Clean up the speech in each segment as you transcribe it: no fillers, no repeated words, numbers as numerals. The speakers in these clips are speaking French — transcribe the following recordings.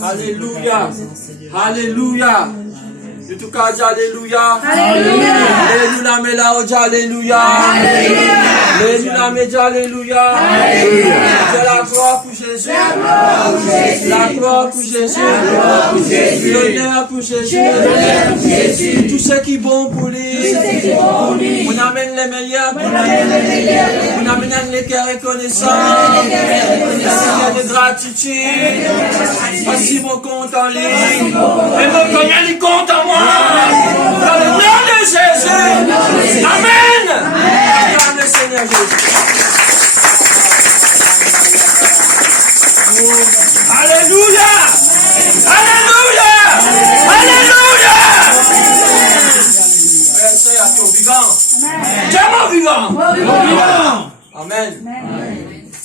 Alléluia. Alléluia. De tout cas, alléluia. Alléluia. Alléluia, mais là, alléluia. Alléluia, alléluia. C'est la gloire pour Jésus. La gloire pour Jésus. L'honneur pour Jésus. Tout ce qui est bon pour lui. On amène les meilleurs. On amène les cœurs reconnaissants. De gratitude. Voici mon compte en ligne. Et mon combien il compte en moi. Dans le nom de Jésus. Amen. Acclame le Seigneur Jésus. Alléluia. Alléluia. Alléluia. Frère et sœur, tu es vivant. Tu es mort vivant. Amen.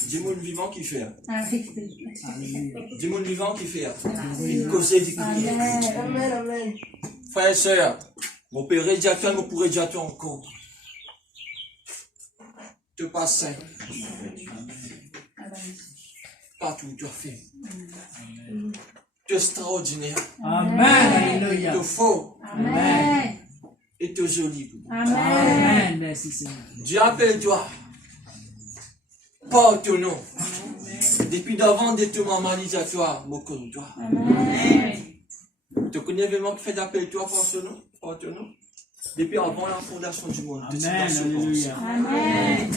Dis-moi le vivant qui fait. Dis-moi le vivant qui fait. Causer du Amen. Frères et sœurs, mon père radiateur, mon pour radiateur encore. Tu pas saint. Pas tout tu as fait. Tu es extraordinaire. Amen. Alléluia. Tu es fort. Amen. Et tu es joli. Amen. Merci Seigneur. Dieu appelle-toi. Porte ton nom. Depuis d'avant de ton maman, toi, me connais-toi. Tu connais vraiment qui fait d'appeler toi pour ce nom, pour ton nom. Depuis avant la fondation du monde. Amen.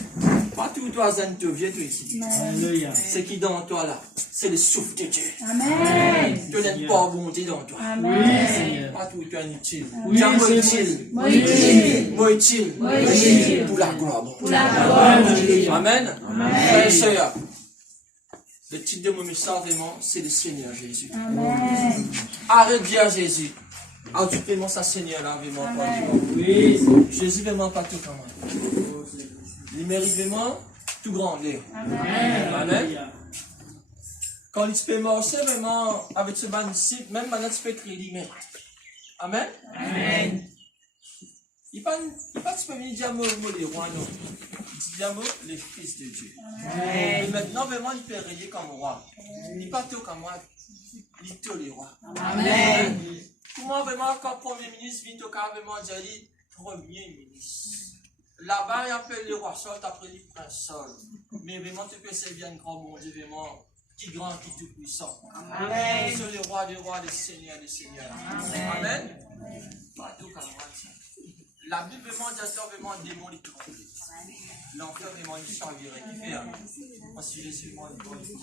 Pas tout toi, Zen, tu viens ici. Alléluia. Ce qui est dans toi là, c'est le souffle de Dieu. Amen. Tu n'es pas bonté dans toi. Oui, Seigneur. Pas tout tu es inutile. Oui, Moi utile. Moi utile. Pour la gloire. Amen. Frères et sœurs, le titre de mon message vraiment, c'est le Seigneur Jésus. Amen. Arrête de dire Jésus. Ah, tu vraiment ça Seigneur là, vraiment pas du Oui. Jésus vraiment pas tout quand même. Il mérite vraiment tout grandir. Amen. Quand il se peut marcher vraiment avec ce ban ici, même maintenant tu peux créer mais. Amen. Amen. Il pas tu peux venir dire moi les rois non. Il dit dire moi les fils de Dieu. Et maintenant vraiment il peut régner comme roi. Il pas tout comme moi. Il est tous les rois. Amen. Comment vraiment quand premier ministre vient au cas vraiment dire premier ministre. Là-bas, il appelle le roi Sol, après le prince Sol. Mais vraiment, tu peux servir un grand bon Dieu, vraiment, qui grand, qui tout puissant. Amen. C'est le roi des rois, le seigneur des seigneurs. Amen. Pas tout comme moi. La Bible vraiment dit vraiment démon les tromper. L'enfer vraiment il servirait qui fait. Parce qu'il est seulement le bon Dieu.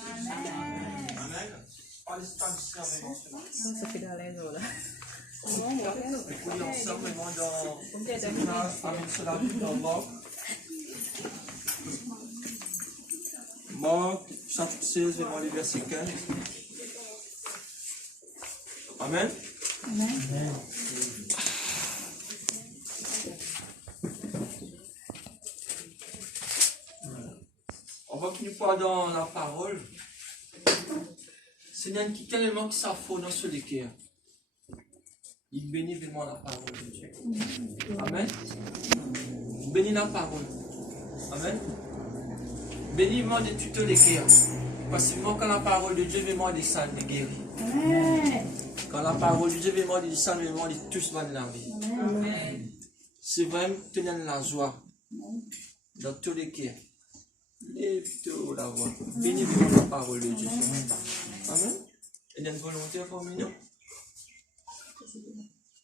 Amen. Pas l'espoir du servement. Ça fait dans les eaux là. Oui, on sort vraiment dans. Amen. Cela dans Marc. Marc, chapitre 16, vraiment le verset 15. Amen. Amen. On va qu'une fois dans la parole. Seigneur, qui tellement que ça faut dans ce cœur. Il bénit vraiment la parole de Dieu. Amen. Bénis la parole. Amen. Bénis vraiment de tous les cœurs. Parce que quand la parole de Dieu vraiment descend, de guérir. Quand la parole de Dieu vraiment descend, vraiment de tous dans la vie. Amen. C'est vraiment tenir la joie dans tous les cœurs. Lève-toi la voix. Bénis vraiment la parole de Dieu. Amen. Et d'une volonté parmi nous.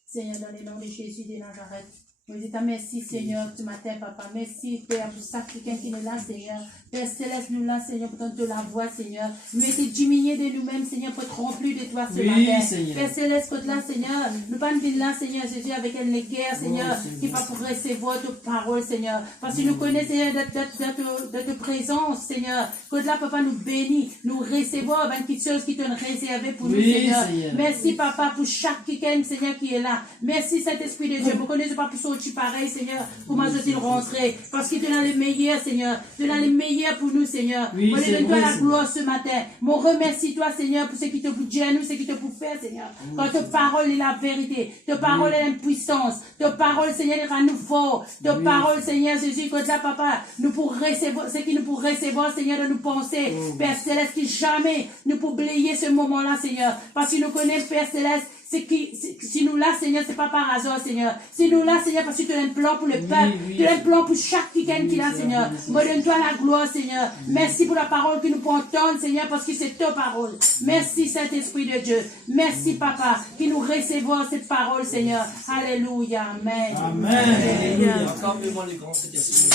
Seigneur, dans le nom de Jésus de Nazareth, nous disons merci, Seigneur, ce matin, Papa. Merci, Père, pour chaque quelqu'un qui est là, Seigneur. Père Céleste, nous là, Seigneur, pour tenter la voix, Seigneur. Nous étions diminués de nous-mêmes, Seigneur, pour être remplis de toi ce matin. Seigneur. Père Céleste, côté là, Seigneur, nous pas nous là, Seigneur Jésus, avec une guerre, Seigneur, qui va pour recevoir ta parole, Seigneur. Parce que nous connaissons, Seigneur, de ta présence, Seigneur. Côté là, Papa, nous bénit, nous recevons avec quelque chose qui te réservé pour nous, Seigneur. Merci, Papa, pour chaque quelqu'un, Seigneur, qui est là. Merci, Saint-Esprit de Dieu. Vous connaissez pas pour sauter tu pareil, Seigneur, pour moi, je t'ai rentré. Parce que tu es le meilleur, Seigneur. Tu es le meilleur pour nous, Seigneur. Oui, Moi, je c'est donne toi vrai, la Seigneur. gloire ce matin. Mon remercie-toi, Seigneur, pour ce qui te peut dire à nous, ce qui te peut faire, Seigneur. Quand ta parole est la vérité, ta parole est l'impuissance, ta parole, Seigneur, est à nous fort. Ta parole, Seigneur Jésus, quand là, papa, nous pour recevoir, ce qui nous pour recevoir, Seigneur, de nous penser, Père Céleste, qui jamais nous pour oublier ce moment-là, Seigneur. Parce que nous connaissons, Père Céleste, si nous là, Seigneur, c'est pas par hasard, Seigneur. Si nous là, Seigneur, parce que tu as un plan pour le peuple, tu as un plan pour chaque week-end qui a, Seigneur. Moi, donne-toi la gloire, Seigneur. Merci pour la parole que nous pouvons entendre, Seigneur, parce que c'est ta parole. Merci, Saint-Esprit de Dieu. Merci, Papa, qui nous recevons cette parole, Seigneur. Alléluia. Amen. Amen. Acclamez-moi les grands Saint-Esprit.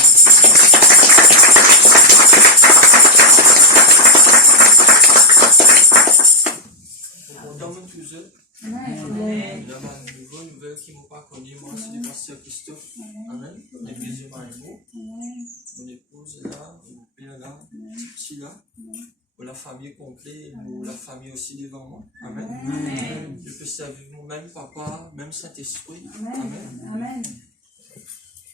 On termine tous eux. Amen. Là, ma nouvelle qui ne m'a pas connu, moi, c'est le pasteur Christophe. Amen. L'église de Maïmo. Mon épouse est là, mon père est là, petit petit là. Pour la famille complète, pour la famille aussi devant moi. Amen. Je peux servir moi-même, papa, même Saint-Esprit. Amen.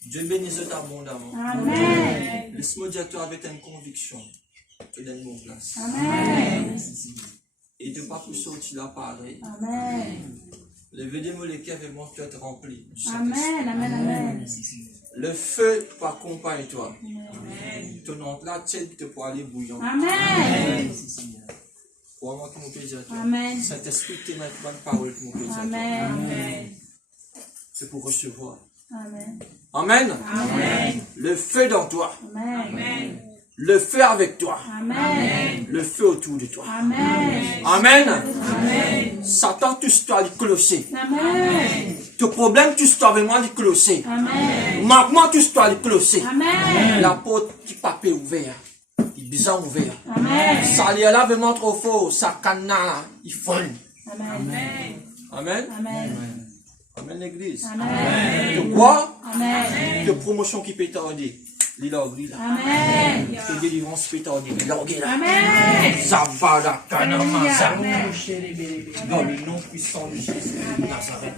Dieu bénisse abondamment. Amen. Laisse-moi dire à toi avec une conviction. Tu donnes mon place. Amen. Et de ne pas plus sortir là pareil. Amen. Le VDMO, les cœurs et moi, tu être rempli. Amen. Amen. Amen. Le feu t'accompagne toi. Ton nom là, tu te pour aller bouillant. Amen. Pour moi, qui m'ont plaisir à toi. Amen. Saint-Esprit, tu m'as bonne parole qui m'ont plaisir à toi. Amen. C'est pour recevoir. Amen. Amen. Amen. Le feu dans toi. Amen. Le feu avec toi. Amen. Le feu autour de toi. Amen. Amen. Amen. Satan, touche-toi, les clocher. Amen. Ton problème, touche-toi vraiment, les clocher. Amen. Manquement, touche-toi, les clocher. Amen. La porte qui papier ouvert. Il est bien ouvert. Amen. Ça est là vraiment trop fort. Ça canne là. Il fonne. Amen. Amen. Amen. Amen, l'église. Amen. De quoi? Amen. De promotion qui peut tarder. L'île là. Amen. De délivrance peut tarder. L'île là. Amen. Ça va la canama. Ça Amen. dans le nom puissant de Jésus de Nazareth.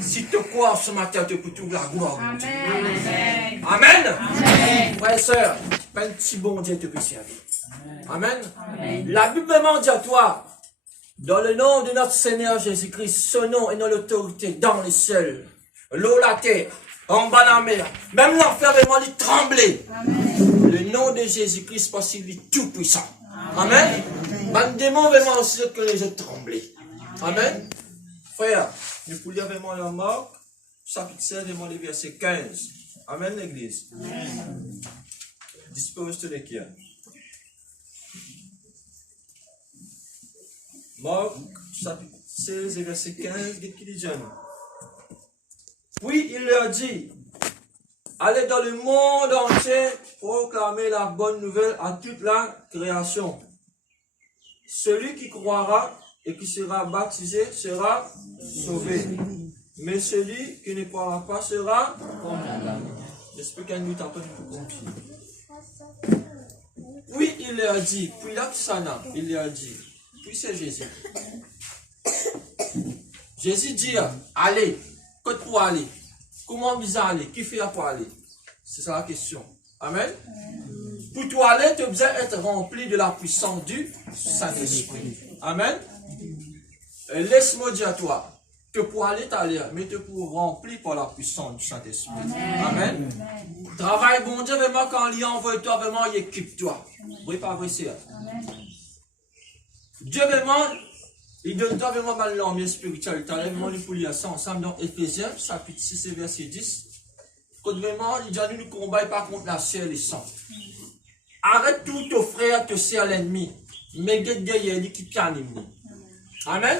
Si tu crois ce matin, tu peux tout la gloire. Amen. Amen. Frères et sœurs, pas un petit bon Dieu te peut servir. Amen. La Bible demande à toi, dans le nom de notre Seigneur Jésus-Christ, son nom et dans l'autorité, dans les cieux, l'eau, la terre, en bas la mer, même l'enfer vraiment il trembler. Le nom de Jésus-Christ parce qu'il est tout puissant. Amen. Ban démon vraiment aussi que les autres trembler. Amen. Frère, nous pouvons lire vraiment la Marc, chapitre 16, vraiment les versets 15. Amen, l'église. Dispose de l'équerre. Marc, chapitre 16, verset 15, qu'est-ce qu'il dit? Puis il leur dit, allez dans le monde entier proclamer la bonne nouvelle à toute la création. Celui qui croira et qui sera baptisé sera sauvé. Mais celui qui ne croira pas sera condamné. J'espère qu'un nous t'entend pour confier. Oui, il leur dit, puis là, il leur dit, puis c'est Jésus. Jésus dit, allez, côté pour aller. Comment vous allez? Qui fait pour aller? C'est ça la question. Amen. Pour toi aller, tu as besoin d'être rempli de la puissance du Saint-Esprit. Amen. Laisse-moi dire à toi, que pour aller t'aller, mais tu pour remplir par la puissance du Saint-Esprit. Amen. Travaille bon Dieu vraiment quand il envoie toi, vraiment il équipe toi. Oui, pas vrai, c'est. Dieu vraiment, il donne toi vraiment mal l'ambiance spirituelle. Tu as vraiment les poulies ça ensemble dans Éphésiens, chapitre 6 verset 10. Quand vraiment, il dit à nous ne combattons pas contre la chair et le sang. Arrête tout ton frère, te sert l'ennemi. Mais guette derrière lui qui t'anime. Amen.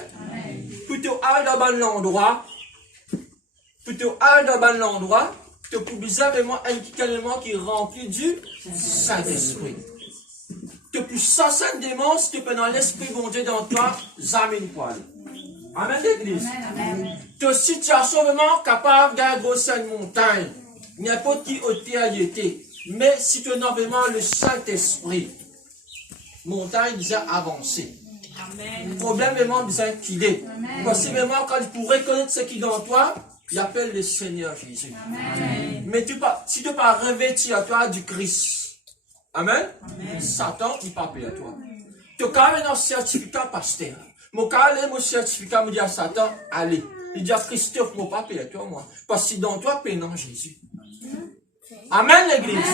Plutôt aller dans l'endroit, tu peux bizarre vraiment un élément qui est rempli du Saint-Esprit. Tu peux chasser un démon si tu peux dans l'esprit bon Dieu dans toi, zamine poil. Amen l'église. Ta situation vraiment capable de grossir une montagne. N'importe qui hauteur y était. Mais si tu as vraiment le Saint-Esprit, montagne déjà avancée. Le problème vraiment besoin qu'il est. Parce que vraiment quand il pourrait connaître ce qui est dans toi, Il appelle le Seigneur Jésus. Amen. Mais si tu n'as pas revêtu à toi du Christ, Amen, Satan, il pas peur à toi. Tu as quand même un certificat pasteur. Mon certificat me dit à Satan, allez. Il dit à Christophe, mon papa et toi, moi. Parce que dans toi, pénant Jésus. Amen, l'église.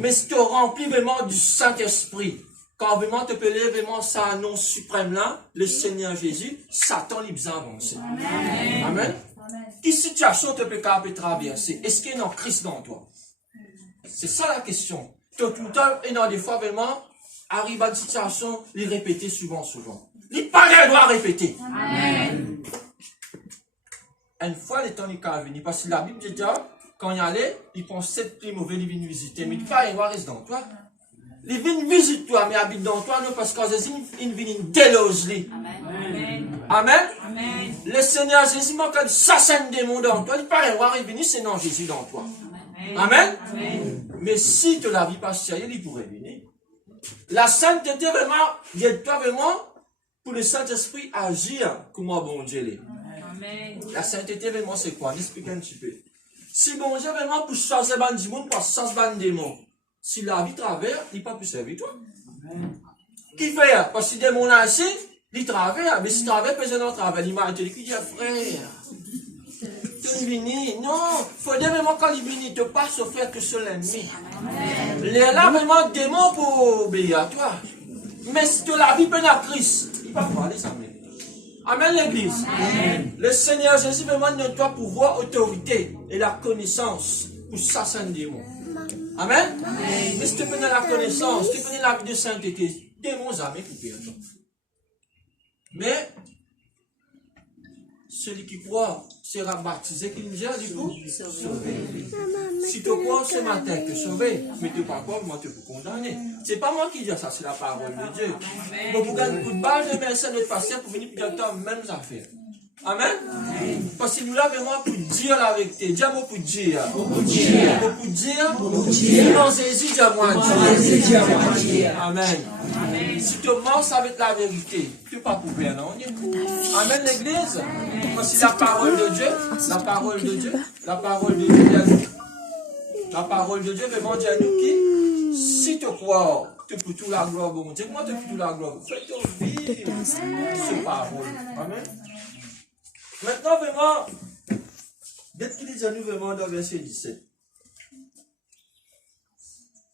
Mais si tu remplis vraiment du Saint-Esprit, quand vraiment tu peux lever vraiment ça nom suprême là, le Seigneur Jésus, Satan lui besoin avancer. Amen. Amen. Quelle situation tu peux traverser? Est-ce qu'il y a un Christ dans toi? C'est ça la question. Tout le temps, et dans des fois vraiment, arrive à une situation, les répéter souvent. Il pas le droit à répéter. Amen. Une fois, les temps n'est qu'à venir. Parce que la Bible dit, quand il y allait, il pensait que les mauvais, ils viennent visiter. Mais il ne pas y reste dans toi. Ils viennent visiter toi, mais habitent dans toi, non, parce qu'en Jésus, ils viennent déloger. Amen. Amen. Amen. Le Seigneur Jésus, quand il s'assène des démons dans toi, il ne pas y voir, il vient, c'est non Jésus dans toi. Amen. Amen. Mais si tu la vis pas sérieux, il pourrait venir. La sainteté, vraiment, aide toi vraiment, pour le Saint-Esprit agir comme moi, bon Dieu. La sainteté, vraiment, c'est quoi? Explique un petit peu. Si bon Dieu, vraiment, pour changer du monde, pour changer des démons, si la vie traverse, il n'est pas plus servi, toi. Qui fait? Parce que si des démons là ici, il traverse, mais si traverse, personne n'en traverse. Il m'a dit, frère, tu viens, non, il faut dire vraiment quand il vient, tu ne peux pas souffrir que sur l'ennemi. Il y a là vraiment des démons pour obéir à toi. Mais si tu la vie peine à Christ, il va parler ça même. Amen l'église. Amen. Le Seigneur Jésus demande de toi pouvoir, autorité et la connaissance pour chasser un démon. Amen. Amen. Mais si tu connais la connaissance, si tu connais la vie de sainteté, démons jamais coupé. Mais celui qui croit sera baptisé, qui dit du coup, sauvé. Si tu crois ce matin que sauvé, mais tu ne pas croire, moi tu peux condamner. Ce n'est pas moi qui dis ça, c'est la parole de Dieu. Donc vous gagnez un coup de balle, de merci notre pasteur pour venir pour dire les mêmes affaires. Amen. Parce que nous là vraiment pour dire la vérité. Dis moi pour dire. Pour dire. Non, Jésus, dis moi. Amen. Si tu manges avec la vérité, tu n'es pas pour perdre, non? Amen, l'église. Parce que la parole de Dieu, la parole de Dieu vraiment dit à nous qui, si tu crois, tu peux tout la gloire, bon Dieu, moi tu peux tout la gloire. Fais-toi vivre ce parole. Amen. Maintenant, vraiment, qu'est-ce qu'il dit à nous vraiment dans le verset 17?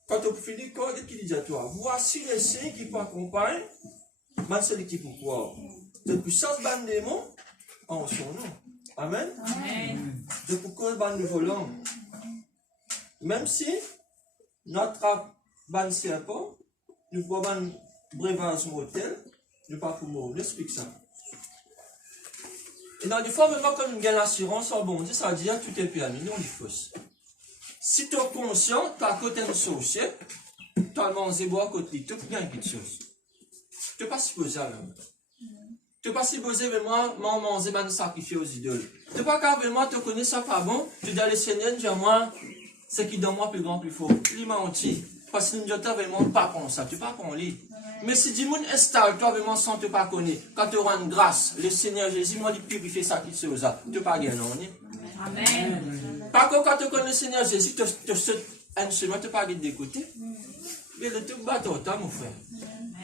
Quand tu finis, qu'est-ce qu'il dit à toi? Voici les signes qui t'accompagnent, mais celui qui peut croire. De puissance bande démons en son nom. Amen. Amen. De pourquoi bande de volants? Même si notre bande serpent, nous pouvons un breuvage mortel, nous ne pouvons pas mourir. J'explique ça. Et dans des fois, même quand nous gagnons l'assurance en bon Dieu, ça veut dire que tout est permis, non, il faut. Si tu es conscient, tu as à côté de sorcier, tu as mangé bois à côté, tu peux gagner quelque chose. Tu n'es pas supposé même. Tu n'es pas supposé vraiment manger, sacrifier aux idoles. Tu n'es pas qu'à vraiment te connaître ça pas bon, tu dis à le Seigneur, dis à moi, c'est qui dans moi plus grand, plus fort. Il m'a menti. Parce que nous ne vraiment pas comme ça, tu ne pas qu'on lit. Mais si du monde installe, toi vraiment sans te pas connaître, quand tu rends grâce, le Seigneur Jésus, moi, il purifie ça qui se usa. Tu ne pas gagner, non? Amen. Par contre, quand tu connais le Seigneur Jésus, tu sautes un chemin, tu ne pas gagner de côté. Mais le truc bat ton temps, mon frère.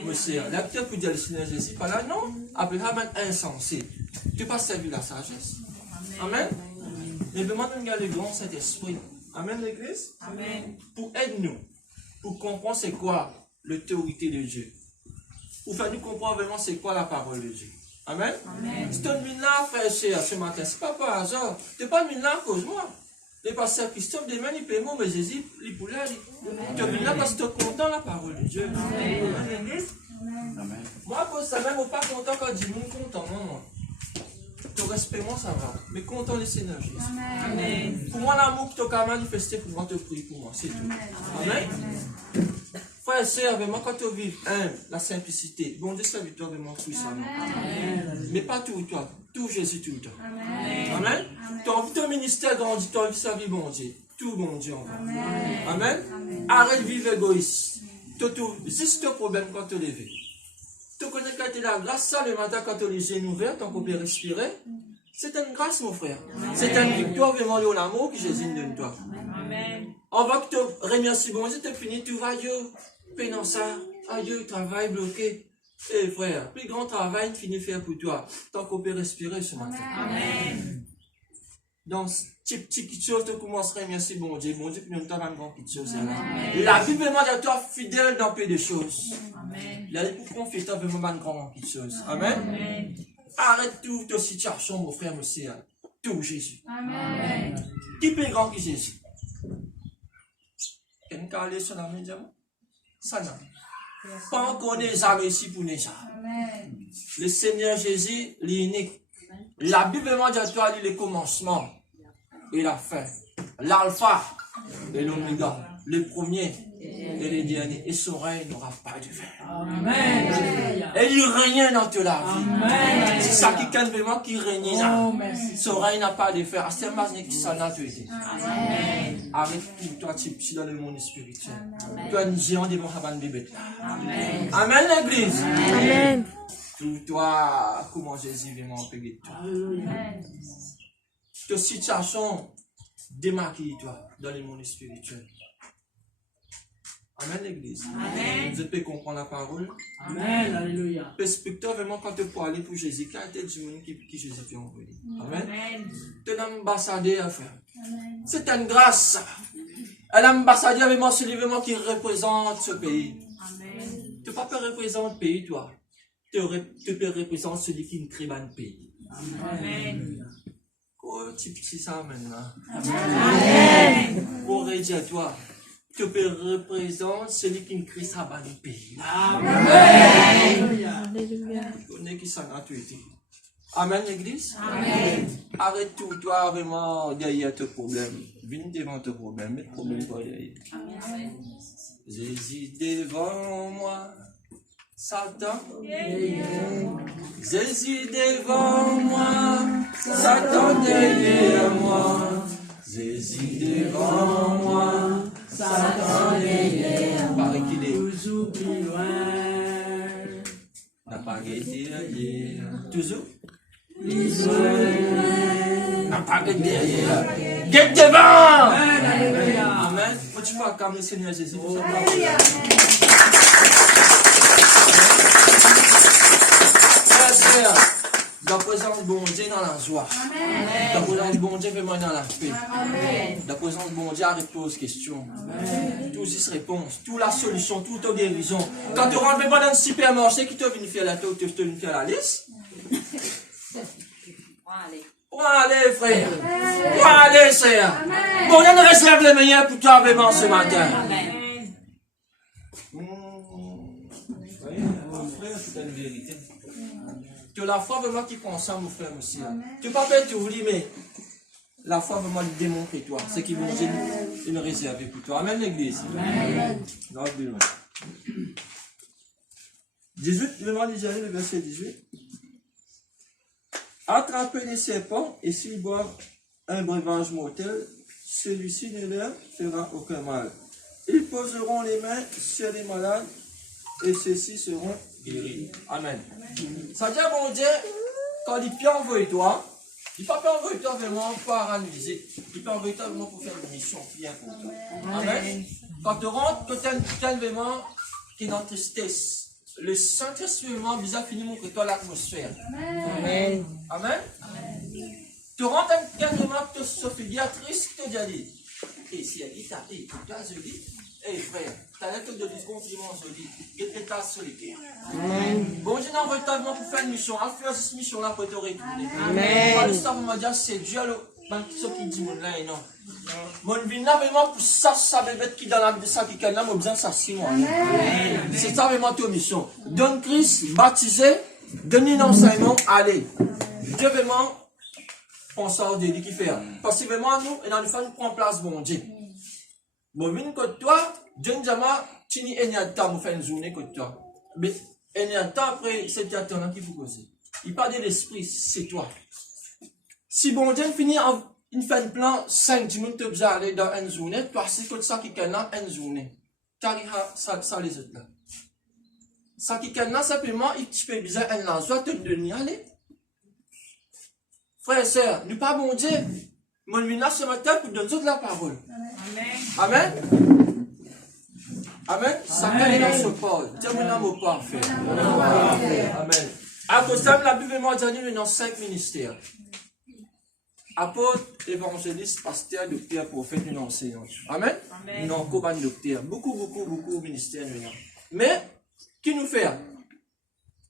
Monsieur, là, tu peux dire le Seigneur Jésus, pas là, non? Après, être insensé. Tu n'as pas servi la sagesse. Amen. Mais demande de garder le grand Saint-Esprit. Amen, l'église. Amen. Pour aider-nous, pour comprendre c'est quoi l'autorité de Dieu. Pour faire nous comprendre vraiment c'est quoi la parole de Dieu. Amen. Amen. Si tu es venu là, frère cher, ce matin, ce n'est pas par hasard. Tu n'es pas venu là à cause de moi. Le pasteur Christophe, demain, il peut moi, mais Jésus, il peut là. Tu es venu là parce que tu es content de la parole de Dieu. Amen. Amen. Moi, pour ça même, je ne suis pas content quand je dis content, non. Ton respect, moi, ça va. Mais content le Seigneur Jésus. Amen. Pour moi, l'amour que tu as manifesté, pour moi, te prie pour moi. C'est tout. Amen. Frère et sœur, vraiment, quand tu vis la simplicité, bon Dieu, servit toi vraiment puissamment. Mais pas tout toi. Tout Jésus, tout toi. Amen. Tu as envie de ton ministère grandit, tu as envie de servir bon Dieu. Tout bon Dieu en va. Amen. Arrête de vivre égoïste. Juste ton problème quand tu te lèves. Tu connais quand tu es la grâce, ça le matin quand tu as les yeux ouverts, tu peux respirer. C'est une grâce, mon frère. C'est une victoire vraiment de l'amour que Jésus nous donne toi. On va que tu remercies, bon Dieu, tu finis, tu vas, Dieu, pénant ça, adieu, travail bloqué. Eh frère, plus grand travail, fini faire pour toi, tant qu'on peut respirer ce matin. Amen. Donc, petite chose, tu commences à remercier bon Dieu, puis nous t'avons grand petite chose. La Bible demande à toi fidèle dans peu de choses. Amen. La Bible pour confier toi vraiment une grande petite chose. Amen. Amen. Arrête toute ta situation, mon frère, monsieur. Tout Jésus. Amen. Qui peut grand que Jésus? Quelqu'un a allé sur la main, ça n'a. Pas qu'on est jamais ici pour nous. Le Seigneur Jésus, l'unique. La Bible demande à toi le commencement et la fin. L'alpha et l'oméga. Le premier et le dernier. Et son règne n'aura pas de fin. Amen. Et il règne dans toute la vie. C'est ça qui compte vraiment qui règne là. Son règne n'a pas de fin. C'est ma qui s'en a tué. Amen. Avec toi, tu es dans le monde spirituel. Toi, un géant de mon rabbin bébé. Amen. Amen, l'église. Amen. Toi, comment Jésus vraiment payer toi. Amen. Ta situation démarquée toi dans le monde spirituel. Amen, l'église. Amen. Vous pouvez comprendre la parole. Amen. Alléluia. Perspective vraiment quand tu peux aller pour Jésus, quand tu es du monde qui Jésus t'a envoyé. Amen. Tu es un ambassadeur à faire. C'est une grâce. Un ambassadeur vraiment celui vraiment qui représente ce pays. Amen. Tu ne peux pas représenter le pays, toi. Tu peux représenter celui qui crée un pays. Amen. Oh, tu peux ça maintenant. Amen. Pour dire toi. Tu peux représenter celui qui crée sa bonne pays. Amen. Alléluia. On est qui s'en a tué. Amen, l'église. Amen. Arrête tout, toi, vraiment, derrière tes problèmes. Viens devant tes problèmes, mets tes problèmes pas derrière. Amen. Jésus devant moi, Satan. Jésus devant moi, Satan derrière moi. Jésus devant moi. Satan derrière moi, toujours plus loin. N'a pas guetté derrière. Toujours plus loin. N'a pas guetté derrière. Guette devant. Amen. Faut-tu pas acclamer le Seigneur Jésus? Frère, la présence de bon Dieu dans la joie. La présence de bon Dieu vraiment dans la paix. La présence de bon Dieu repose questions. Tout se réponse, toute la solution, toute la guérison. Quand tu rentres dans un supermarché, qui te vient faire la tête, tu te viens faire la liste. Pour aller, frère. Pour aller, frère. Bon Dieu nous réserve le meilleur pour toi vraiment ce matin. Frère, c'est une vérité. Tu as la foi vraiment qui consent, mon frère aussi. Tu ne peux pas t'oublier, mais la foi vraiment démontre toi. Ce qui vont une réserve pour toi. Amen, l'église. Amen. 18, le verset 18. Attrapez les serpents et s'ils boivent un breuvage mortel, celui-ci ne leur fera aucun mal. Ils poseront les mains sur les malades et ceux-ci seront guéris. Amen. Ça veut dire, mon Dieu, quand il peut envoyer toi, il ne peut pas envoyer toi vraiment pour rendre visite. Il peut envoyer toi vraiment pour faire une mission qui est pour toi. Amen. Quand tu rentres, que tu as vraiment qui est dans tristesse. Le Saint-Esprit vraiment bizarre finit montrer toi l'atmosphère. Amen. Amen. Tu rentres vraiment que tu souffres triste qui te dit. Et si elle dit, tu as dit. Eh frère, tu as l'air de disconfirmant aujourd'hui. Et tu es solitaire. Bon, je n'envoie pas pour faire une mission. À faire cette mission-là pour te retourner. Amen. Ça va me dire, c'est Dieu ce qui dit mon là et non. Mon vie là vraiment pour ça bébête qui dans la vie ça qui est là, mon besoin ça 6 mois. C'est ça vraiment ta mission. Donne Christ, baptiser, donner un enseignement, allez. Dieu vraiment, on sort de lui qui fait. Parce que vraiment nous, et dans le fond, nous prenons place, bon Dieu. Bon, vine que toi, Dieu nous a tu n'y a de temps pour faire une journée que toi. Mais il y a de temps après, c'est le temps qu'il faut causer. Il parle de l'esprit, c'est toi. Si bon Dieu finit en une fin de plan, 5 minutes, tu peux aller dans une journée, toi, c'est comme ça qui est là, une journée. Tu arrives à ça les autres là. Ça qui est là, simplement, tu peux bien un lance, soit te donner aller. Frères et sœurs, nous pas bon Dieu. Mon menace ce matin pour donner toute la parole. Amen. Amen. Ça est dans ce Paul. Dieu mon amour parfait. Amen. À cause de la Bible m'a dit nous dans 5 ministères. Apôtre, évangéliste, pasteur, docteur, prophète, nous enseignants. Amen. Nous avons encore un docteur. Beaucoup de ministères. Mais, qui nous fait?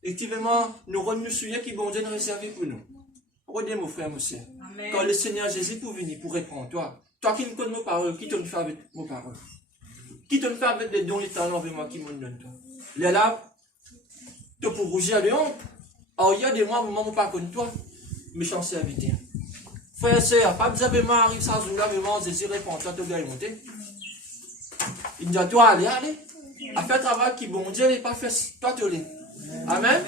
Effectivement, nous rendons souillés qui bon Dieu nous réservé pour nous. Regardez mon frère, mon soeur. Quand le Seigneur Jésus pour venir, pour répondre, toi qui me connais mes paroles, qui te fait avec mes paroles? Qui te fait avec des dons et talents avec moi qui me donne toi? Les là, tu pour rougir de honte. Alors, il y a des mois, moment où pas contre toi, méchant serviteur. Frère et sœur, pas besoin de moi arrive ça, jour là, mais moi, Jésus répond, toi, tu dois y monter. Il dit à toi, allez. À faire travail qui bon Dieu n'est pas fait, toi, tu l'es. Amen.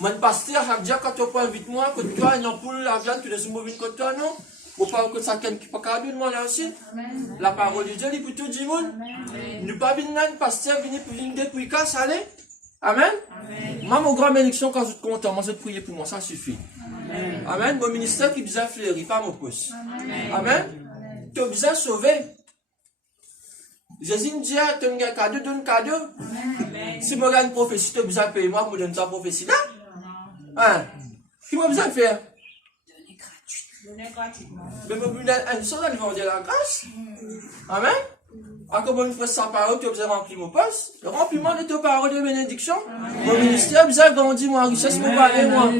Mon pasteur, chaque jour, quand tu prends vite moi, quand toi, il y a une poule, la viande, tu laisses mourir contre toi, non? Ou pas que ça qui pas capable de moi là aussi. La parole de Dieu, il pour tout le monde. Nous pas venir là, le pasteur, venir pour venir depuis quand ça allait. Amen. Moi, mon grand bénédiction, quand je suis content, moi, je prie pour moi, ça suffit. Amen. Mon ministère qui besoin fleurir, pas mon poste. Amen. Tu as besoin de sauver. Jésus me dit, tu as un cadeau, donne un cadeau. Si je gagne une prophétie, tu as besoin de payer moi pour donner ta prophétie là. Hein? Qui m'a besoin de faire? Donner gratuitement. Mais je besoin de seul à vendre la grâce. Amen. À comment une fois sa parole, tu as besoin de remplir mon poste. Le remplissement de tes paroles de bénédiction. Mon ministère a besoin de grandir ma richesse pour parler moi.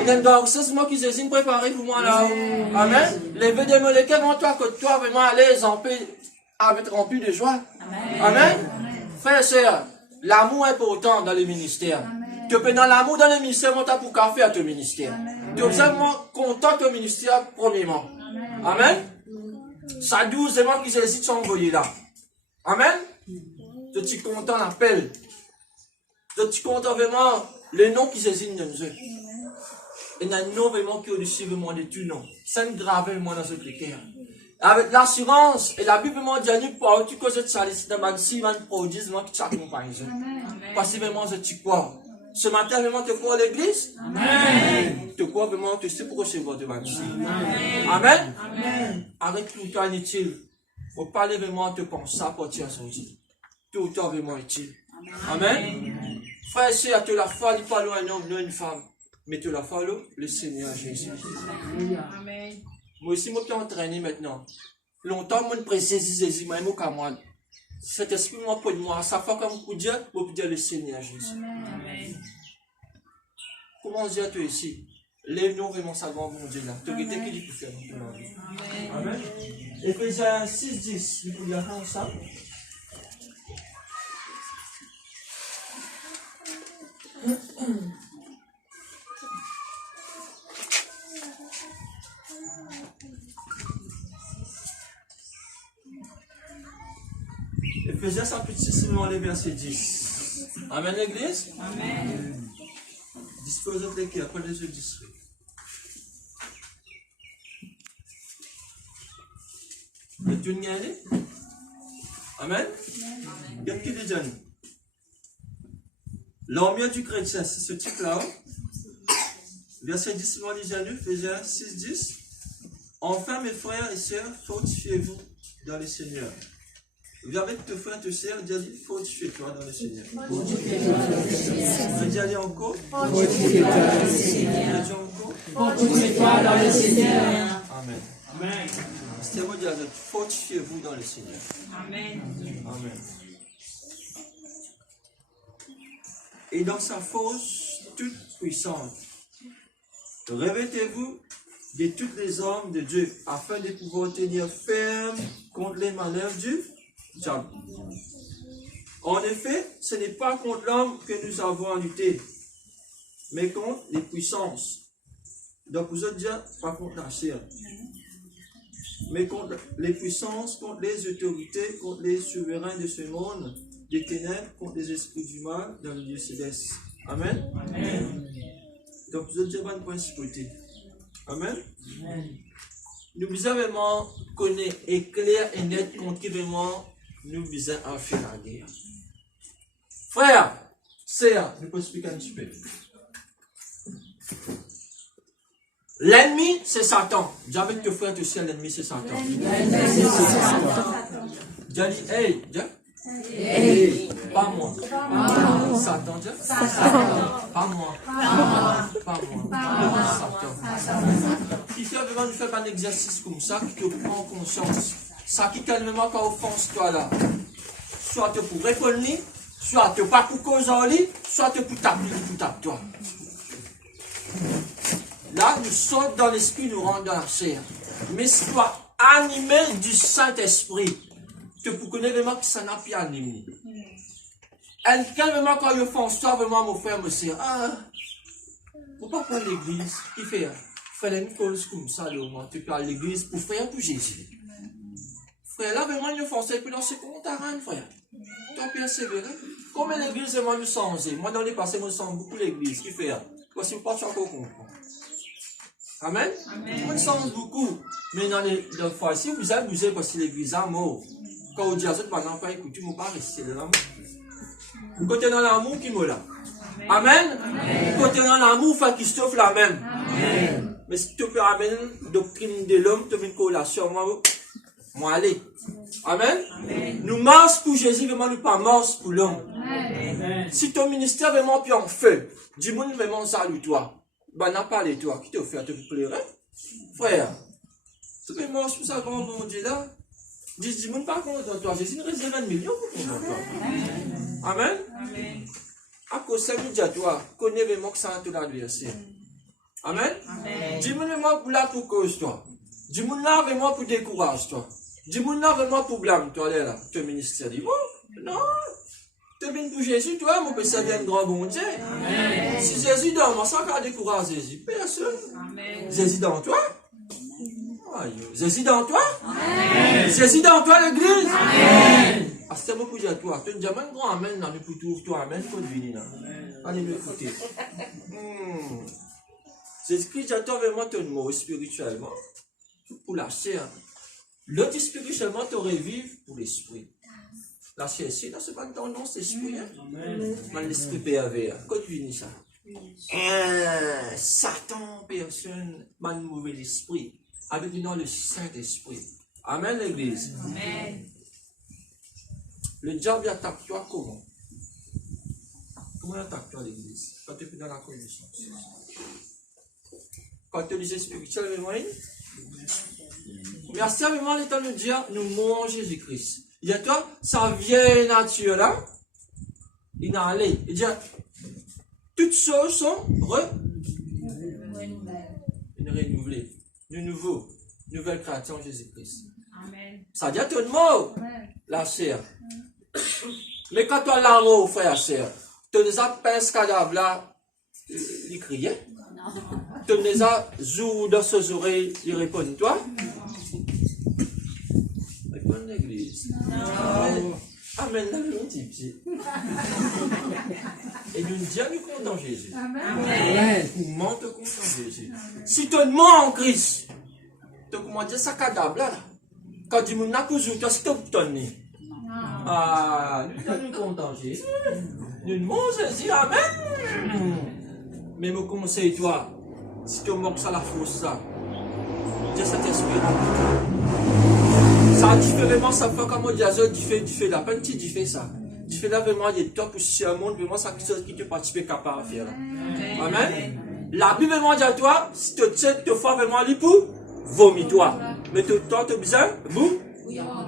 Et dans la richesse, moi qui Jésus préparé pour moi là. Amen. Les vœux de Moléka vont toi, que toi, vraiment aller avec rempli de joie. Amen. Frères et sœurs, l'amour est important dans le ministère. Tu peux dans l'amour dans le ministère, monter pour café à ton ministère. Tu es vraiment content de ton ministère, premièrement. Amen. Ça 12 mois qui Jésus sont envoyés là. Amen. Je suis content l'appel. Je suis content vraiment le nom qui Jésus nous donne. Et un nom vraiment qui est au-dessus de moi de tout nom. Ça me grave moi dans ce précaire. Avec l'assurance et la Bible m'a dit à nous pour tu causes de ça dans ma vie, man produise moi qui t'accompagne. Parce que vraiment je te crois. Ce matin vraiment te crois à l'église? Amen. Te crois vraiment que c'est pour recevoir de ma vie. Amen. Amen. Arrête tout le temps inutile. Faut parler vraiment te penser à partir à son Dieu. Tout le temps vraiment utile. Amen. Frère et sœur, tu la foi, il parle un homme, non une femme. Mais tu la foi le Seigneur Jésus. Amen. Moi aussi, moi qui suis entraîné maintenant. Longtemps, moi, je précise Jésus, moi, moi, comme moi. Cet esprit, moi, pour moi, ça fait comme pour Dieu, pour dire le Seigneur Jésus. Amen. Comment dire toi ici? Lève-nous vraiment savant, mon Dieu, là. Tu as été qui dit pour faire dans la vie. Amen. Éphésiens 6:10, il faut dire ça. Éphésiens chapitre 6, seulement les versets 10. Amen, l'église? Amen. Disposez les cœurs, pas les yeux discrets. Et tu n'y allez? Amen? Qu'est-ce qu'il dit, Johnny? L'armure du chrétien, c'est ce type-là. Verset 10, seulement les jeunes, Éphésiens 6, 10. Enfin, mes frères et sœurs, fortifiez-vous dans le Seigneur. Viens avec tes frères et tes sœurs, dis fortifie-toi dans le Seigneur. Dis allez encore. Fortifie-toi dans le Seigneur. Fortifie-toi dans le Seigneur. Amen. Amen. C'est vous dire, fortifiez-vous dans le Seigneur. Amen. Amen. Et dans sa force toute puissante, revêtez-vous de toutes les armes de Dieu, afin de pouvoir tenir ferme contre les manœuvres du diable. En effet, ce n'est pas contre l'homme que nous avons à lutter, mais contre les puissances. Donc vous êtes déjà pas contre la chair, mais contre les puissances, contre les autorités, contre les souverains de ce monde, des ténèbres, contre les esprits du mal dans le lieu céleste. Amen. Amen. Donc vous êtes déjà bonne principauté. Amen. Amen. Nous besoin vraiment connaître et clair et net contre vraiment nous besoin en faire la guerre. Frère, sœur, nous pouvons expliquer un petit peu. L'ennemi, c'est Satan. Dis avec tes frères, tu sais, l'ennemi, c'est Satan. Dis, hey, hey, pas moi. Satan, dis. Pas moi. Pas moi. Satan. Qui fait vraiment nous faire un exercice comme ça, qui te prend conscience. Ça qui calmement quand offense toi là. Soit te pour répondre, soit te pas pour causer en lit, soit te pour taper toi. Là, nous sommes dans l'esprit, nous rentrons dans la chair. Mais sois animé du Saint-Esprit. Que pour connaître vraiment que ça n'a plus animé. Et calmement quand il fonce, toi vraiment mon frère, mon soeur. Pourquoi pas l'église? Qui fait? Faire une cause comme ça, au moins. Tu peux aller à l'église pour faire pour Jésus. Frère, là vraiment il fonce, et puis dans ce compte à rien, frère. Tu as persévéré. Comme l'église, moi nous sens. Moi dans les passés, moi je sens beaucoup l'église. Qui fait? Voici pas tu encore comprendre. Amen. Moi je sens beaucoup. Mais dans les fois ici, vous abusez parce que l'église a mort. Quand on dit à ça, pendant pas écouter, vous ne pas rester dans l'amour. Vous côté dans l'amour qui me là. Amen. Vous côté dans l'amour, fait Christophe la même. Amen. Mais si tu peux amener une doctrine de l'homme, tu as une collation, moi allez. Amen. Amen. Nous marchons pour Jésus, vraiment nous pas marche pour l'homme. Si ton ministère vraiment puis en feu, dis-moi vraiment salut toi. Ben n'a pas les toi, qui te fait te plairait? Frère, tu peux marcher pour ça quand on dit là? Dis-moi pas contre toi, Jésus nous réserve 1 million pour toi. Amen. Amen. À cause de ça, toi, connais vraiment que ça a ton adversaire. Amen. Dis-moi vraiment pour là pour cause toi. Dis-moi là vraiment pour décourage toi. Dis-moi là vraiment pour blâme toi là. Ton ministère dit, oh, non. Tu viens pour Jésus, toi, mon père, ça vient de grand bon Dieu. Amen. Si Jésus dans moi, ça va décourager Jésus. Personne. Amen. Jésus dans toi. Jésus dans toi. Amen. Jésus dans toi, l'église. Amen. Ah, c'est beaucoup de toi. Tu dis, amen, grand amen, dans le couteau, toi, amen, quand tu viens là. Allez m'écouter. Jésus-Christ, j'attends vraiment ton mot spirituellement. Pour la chair. L'autre spirituellement, tu aurais vivre pour l'esprit. La chair, c'est dans ce pas tendance, l'esprit. Amen. L'esprit pervers. Quand tu viens ça. Satan, personne, mal mauvais l'esprit. Avec le nom le Saint-Esprit. Amen, l'église. Amen. Le diable attaque toi comment? Comment il attaque toi l'église? Quand tu es dans la connaissance. Quand tu es spirituel, merci à vraiment l'état de dire, nous mourons Jésus-Christ. Il y a toi, sa vieille nature là, il n'a allé. Il dit, toutes choses sont renouvelées. De nouveau, nouvelle création Jésus-Christ. Amen. Ça dit tout le mot, la chair. Mais quand tu as l'amour, frère, chair, tu les as pince cadavre là, il criait. Tu les as joué dans ses oreilles, il répond, toi. Réponds l'église. Amen, là, le petit pied. Et nous disons, nous comptons Jésus. Amen. Nous mentons contre Jésus. Si tu mens en Christ, tu commences à dire ça cadavre là. Quand tu m'as cousu, tu as stop ton nez. Nous comptons Jésus. Nous demandons Jésus. Amen. Mais me conseille toi, si tu manques ça la fausse ça, dis cet esprit. Ça tu fais vraiment ça fait comme on dit à tu fais la peine, tu fais ça. Tu fais là vraiment des top pour ce monde, vraiment ça quelque chose qui te participe capable à faire. Amen. La Bible vraiment dit à toi, si tu sais te faire vraiment les pour vomis-toi. Mais toi tu as besoin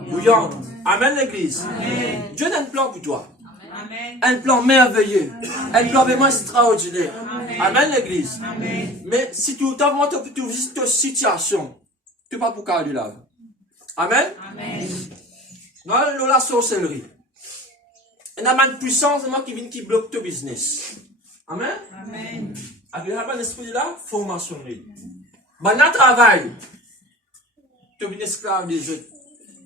bouillante. Amen l'église. Dieu a un plan pour toi. Amen. Un plan merveilleux. Un plan vraiment extraordinaire. Amen l'église. Mais si tu as vraiment ta situation, tu n'es pas pour carrer du lave. Amen. Amen. Non, la sorcellerie. Il y a une puissance qui vient qui bloque ton business. Amen. Amen. Avec l'esprit de la formation. Dans le travail, tu es un esclave des autres.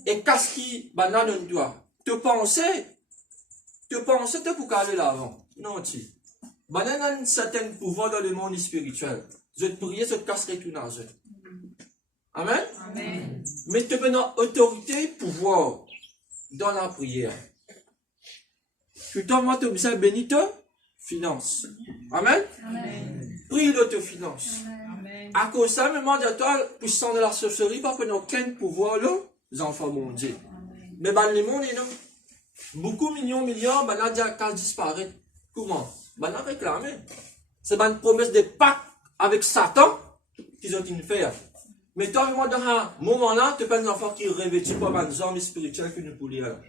Et qu'est-ce qui donne toi? Tu penses pour carrer l'avant. Non, tu. Il y a un certain pouvoir dans le monde spirituel. Je te prie, je te casserai tout dans eux. Amen. Amen. Mais tu as une autorité, pouvoir dans la prière. Tu t'envoies te besoin bénir te finance. Amen. Amen. Prie de te finance. Amen. À cause de ça, même de toi, puissant de la sorcellerie, pas qu'on aucun pouvoir là, les enfants bon Dieu. Mais ben, le monde est là. Beaucoup, millions, milliards, ben là, déjà, disparaît. Comment? Ben là, réclamé. C'est ben une promesse de pacte avec Satan qu'ils ont fait. Mais toi, moi, dans un moment-là, tu as des enfants qui revêtus par des hommes spirituels que nous pouvons lire.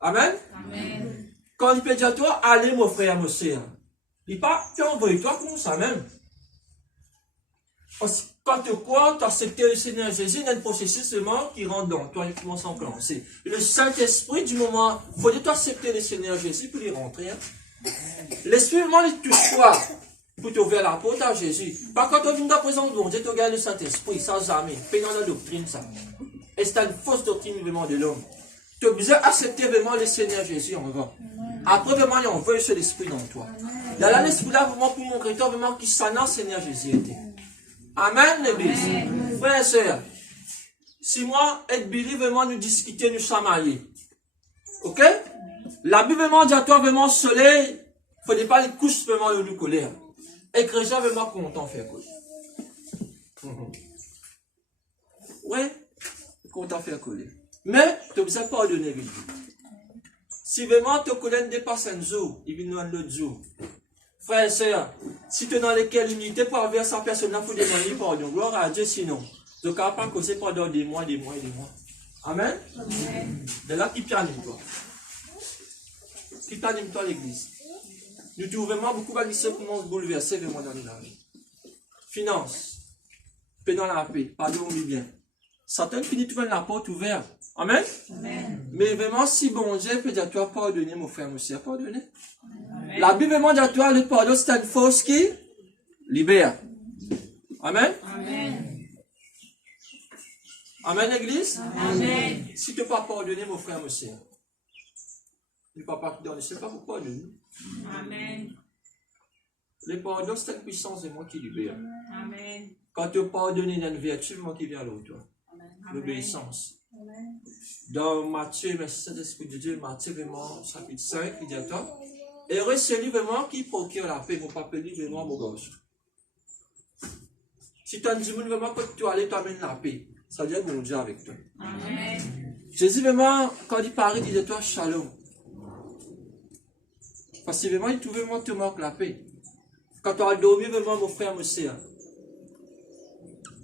Amen? Amen. Quand il peut dire à toi, allez, mon frère, mon sœur. Il pas, tu envoies toi comme ça même. Parce que quand tu crois, tu acceptes le Seigneur Jésus, il y a un processus seulement qui rentre dans toi et qui commence à enclencher. Le Saint-Esprit, du moment, il faut dire accepter le Seigneur Jésus pour y rentrer. Hein. L'Esprit, vraiment, il touche toi pour t'ouvrir la porte à Jésus. Par contre, tu viens de la présence de Dieu, tu regardes le Saint-Esprit, ça jamais. Fais dans la doctrine, ça. Et c'est une fausse doctrine vraiment de l'homme. Tu as besoin d'accepter vraiment le Seigneur Jésus en avant. Après, vraiment, il envoie ce l'Esprit dans toi. Dans là, l'Esprit là, vraiment, pour montrer toi vraiment qui s'en a, Seigneur Jésus était. Amen, l'église. Frères et sœurs, si moi et Billy vraiment nous discuter, nous sommes mariés. Ok? La Bible vraiment dit à toi vraiment soleil, il ne faut pas les couches vraiment de nous coller. Et chrétien vraiment content faire quoi? Ouais, content faire coller. Mais, tu as besoin de pardonner, Billy. Si vraiment tu connais dépasse un jour, il vient nous l'autre jour. Frères et sœurs, si tu es dans lesquelles l'unité pour avoir sa personne, il faut demander pardon. Gloire à Dieu, sinon. Tu ne peux pas causer pendant des mois, des mois et des mois. Amen? Amen. De là, qui t'anime toi? Qui t'anime toi l'église? Nous trouvons vraiment beaucoup de lycées pour nous bouleverser vraiment dans la vie. Finance. Paix dans la paix. Pardon, oui bien. Satan finit toujours la porte ouverte. Amen? Amen. Mais vraiment, si bon Dieu peut dire à toi, pardonner, mon frère, mon soeur, pardonner. Amen. La Bible demande à toi, le pardon, c'est une force qui libère. Amen? Amen. Amen, l'église? Amen. Si tu ne peux pas pardonner, mon frère, mon soeur, le papa qui donne, c'est pas pour pardonner. Amen. Le pardon, c'est une puissance de moi qui libère. Amen. Quand tu pardonnes, il y a une vertu qui vient à l'autre. L'obéissance. Dans Matthieu, merci Saint-Esprit de Dieu, Matthieu vraiment, chapitre 5, il dit à toi, heureux celui vraiment qui procure la paix, mon papa dit vraiment mon gauche. Si tu as dit vraiment que tu allais t'amener la paix, ça vient de mon Dieu avec toi. Amen. Jésus vraiment, quand il parlait, il dit à toi shalom. Parce que vraiment, il trouvait vraiment te manque la paix. Quand tu as dormi vraiment, mon frère, mon soeur,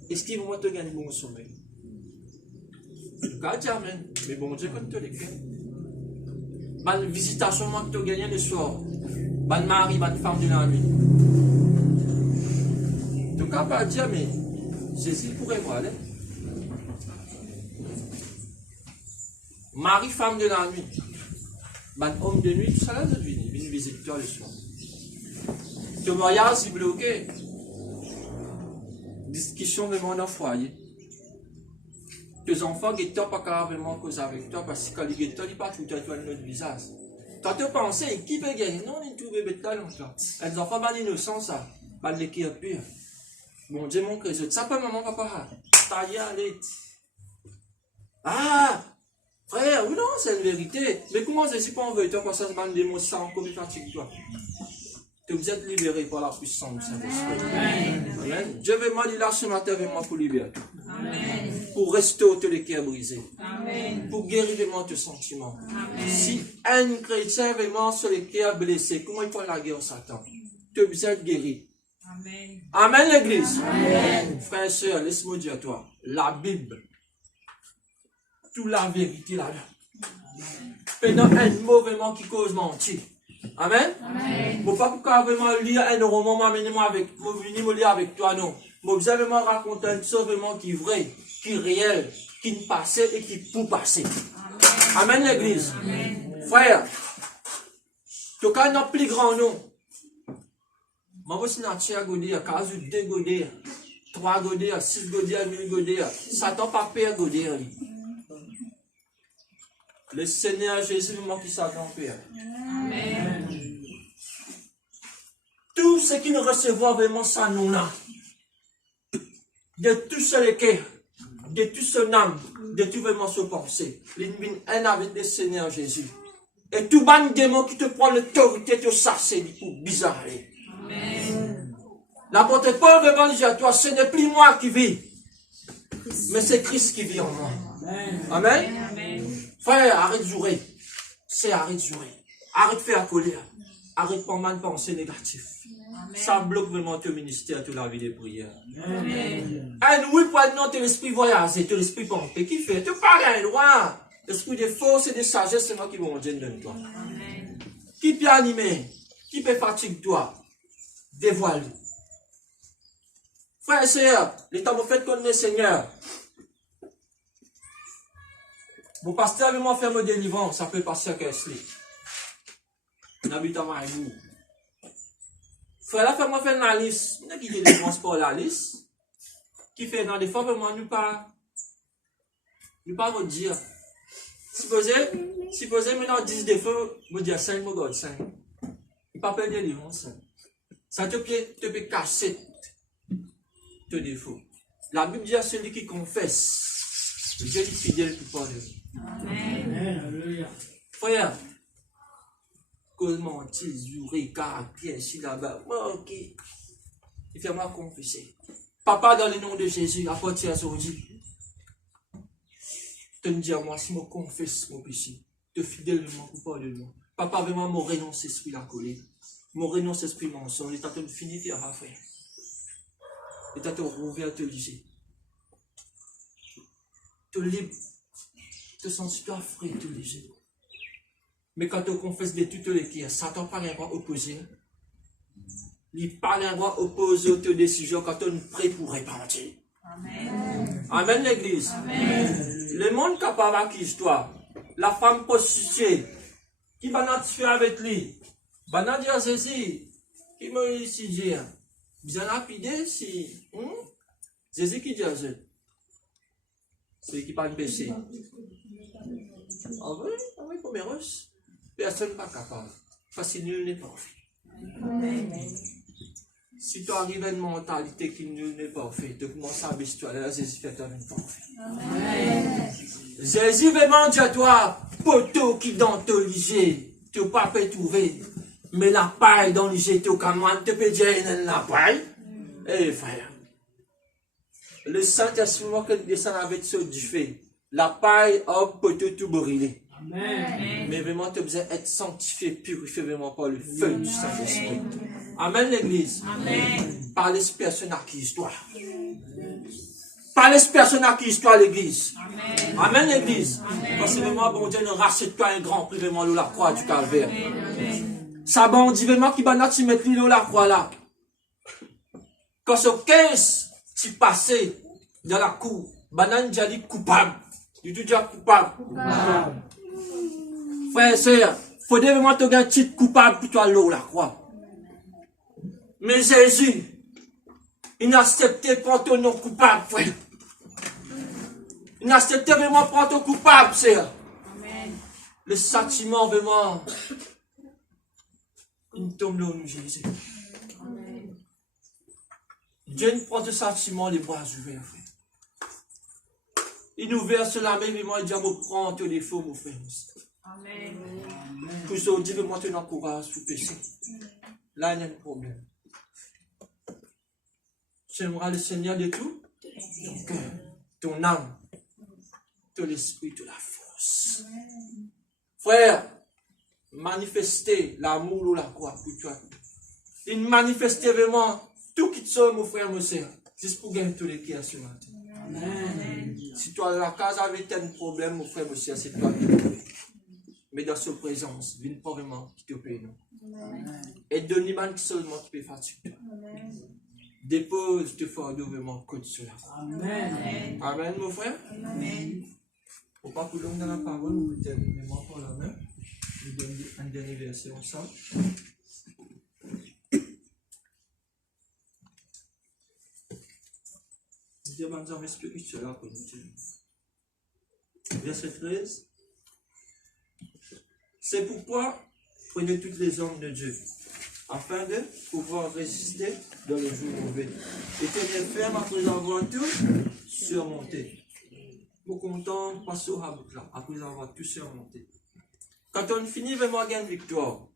est-ce qu'il vraiment te gagne bon sommeil? God amen. Mais bon Dieu, quand tu le fais. Bonne visitation, moi, que tu gagnes le soir. Bonne mari, bonne femme de la nuit. Tu n'as pas dire, mais Jésus pourrait voir, hein? Mari, femme de la nuit. Bonne homme de nuit, tout ça là, il vient visiter toi le soir. Ton mariage est bloqué. Discussion vraiment dans le foyer. Tes enfants ne sont pas carrément cause avec toi parce que quand ils sont, ils ne pas tout à toi notre visage. Quand tu penses, qui peut gagner? Non, ils ne trouvent pas de toi. Les enfants, ils sont innocents, ça. Ils sont qui pur. Bon Dieu, mon Christ, ça peut maman, papa. Taillé, allez. Ah! Frère, oui, non, c'est une vérité. Mais comment je ne suis pas envoyé toi parce que c'est une démonstration comme il fatigue toi? Que vous êtes libérés par la puissance du Saint-Esprit. Amen. Dieu veut m'en dire là ce matin avec moi pour libérer. Amen. Pour restaurer les cœurs brisés. Amen. Pour guérir vraiment tes sentiments. Amen. Si un chrétien vraiment sur les cœurs blessés, comment il faut la guerre au Satan? Tu es besoin de guérir. Amen. Amen l'église. Amen. Frères et sœurs, laisse-moi dire à toi, la Bible, toute la vérité là-dedans. Pendant un mot vraiment qui cause mentir. Amen. Amen. Je ne peux pas vraiment lire un roman, venir lire avec toi, non. Je vais vraiment raconter une chose vraiment qui est vraie, qui est réelle, qui est passée et qui peut passer. Amen, Amen l'église. Amen. Frère, tu as un plus grand nom. Je vais vous dire, Godia, 2 Godia, 3 Godia, 6 Godia, 1000 Godia. Satan pas peur Godia. Le Seigneur Jésus me manque Satan père. Amen. Tout ce qui ne recevra vraiment ça nous là, de tout ce cœur, de tout son âme, de tout vraiment son pensée, l'ennemi un avec le Seigneur Jésus. Et tout ban démon qui te prend l'autorité de ça, c'est pour bizarre. Amen. L'apôtre Paul vraiment dit à toi, ce n'est plus moi qui vis, mais c'est Christ qui vit en moi. Amen. Frère, arrête de jurer. Arrête de jurer. Arrête de faire la colère. Arrête pas mal de penser négatif. Ça bloque vraiment ton ministère, toute la vie de prière. Et oui, pour notre l'esprit voyager, ton l'esprit pompé, qui fait? Tu parles à un droit. L'esprit de force et de sagesse, c'est moi qui m'en donne de toi. Qui peut animer? Qui peut fatiguer toi? Dévoile. Frère et sœurs, l'état vous fait connaître le Seigneur. Mon pasteur veut m'en faire me délivrance, ça peut passer à Kessler. N'habite à Maïbou. Frère, là, fais-moi faire une analyse. Il y a qui délivrance pour la liste. Qui fait dans des fois, vraiment, nous pas vous dire. Supposez, maintenant, 10 défauts, vous dire 5, vous garde 5. Il pas peur de délivrance. Ça te peut cacher tes défauts. La Bible dit à celui qui confesse, Dieu est fidèle pour pardonner. Amen. Frère, comment tu jurer caractère ici là-bas? Ok. Il fait moi confesser. Papa, dans le nom de Jésus, à partir de aujourd'hui, te dis à moi, si je confesse mon péché, te fidèlement pour pardonner. Papa, vraiment, mon renonce esprit la colère. Mon renonce esprit mensonge. L'état te finit faire frère. L'état te rouvert te liger. Te libre. Te sens super frais, te léger. Mais quand tu confesses de toutes les pierres, Satan parle un droit opposé. Il parle un droit opposé aux décisions quand on est prêt pour répandre. Amen. Amen l'église. Amen. Le monde capable à qui toi? La femme prostituée. Qui va notifier avec lui? Va nous dire ceci. Qui me ici dire? Bien lapidé si. Jésus qui dit à Jésus. C'est qui parle péché. Ah oui, pour mes russes. Personne n'est pas capable. Parce que nul n'est parfait. Si tu arrives à une mentalité qui nul n'est parfait, tu commences à abaisser là, Jésus fait toi une parfait. Jésus vraiment dit à toi, poteau qui dans ton liger, tu ne peux pas trouver. Mais la paille dans le liger, tu peux dire la paille. Eh frère, le Saint-Esprit qui descend avec ce du fait, la paille, hop, poteau tout brûler. Amen. Mais vraiment, tu as besoin d'être sanctifié, purifié vraiment par le feu du Saint-Esprit. Amen, l'église. Amen. Par l'esprit personne à qui histoire. Par l'esprit personne à qui histoire, l'église. Amen. Amen, l'église. Parce que vraiment, bon Dieu, ne rachète pas un grand prix vraiment la croix du calvaire. Ça, bon Dieu, vraiment, qui va tu mettre l'île la croix là. Quand ce 15, tu passais dans la cour, banane déjà dit coupable. Du tout déjà coupable. Frère et sœur, il faut vraiment te gagner un titre coupable pour toi l'eau la croix. Mais Jésus, il n'a accepté prendre ton nom coupable, frère. Il n'a accepté vraiment prendre ton coupable, sœur. Le châtiment vraiment, il tombe là où Jésus. Dieu nous prend ce châtiment les bras ouverts, frère. Il nous verse la main, mais moi, il dit à me prendre tous les faux, mon frère. Amen. Pour ça, Dieu veut moi te encourager pour pécher. Là, il y a un problème. J'aimerais le Seigneur de tout, ton cœur, ton âme, ton esprit, toute la force. Frère, manifestez l'amour ou la croix pour toi. Il manifeste vraiment tout qui te sauve, mon frère, mon soeur. Juste pour gagner tous les qui à ce matin. Amen. Si toi, la case avait un problème, mon frère, mon soeur, c'est toi qui le fais. Mais dans sa présence, viens pas vraiment qui te paye. Et donne l'image seulement qui peut fatiguer. Dépose tes fardeaux vraiment contre cela. Amen. Amen, mon frère. Amen. Pour pas que l'on dans la parole, vous terminez moi par la main. Je vous donne un dernier verset ensemble. Je demande à m'expliquer cela pour nous dire. Verset 13. C'est pourquoi prenez toutes les armes de Dieu, afin de pouvoir résister dans le jour mauvais. Et tenez ferme après avoir tout surmonté. Pour content, passer au rabout là, après avoir tout surmonté. Quand on finit vraiment gagner une victoire,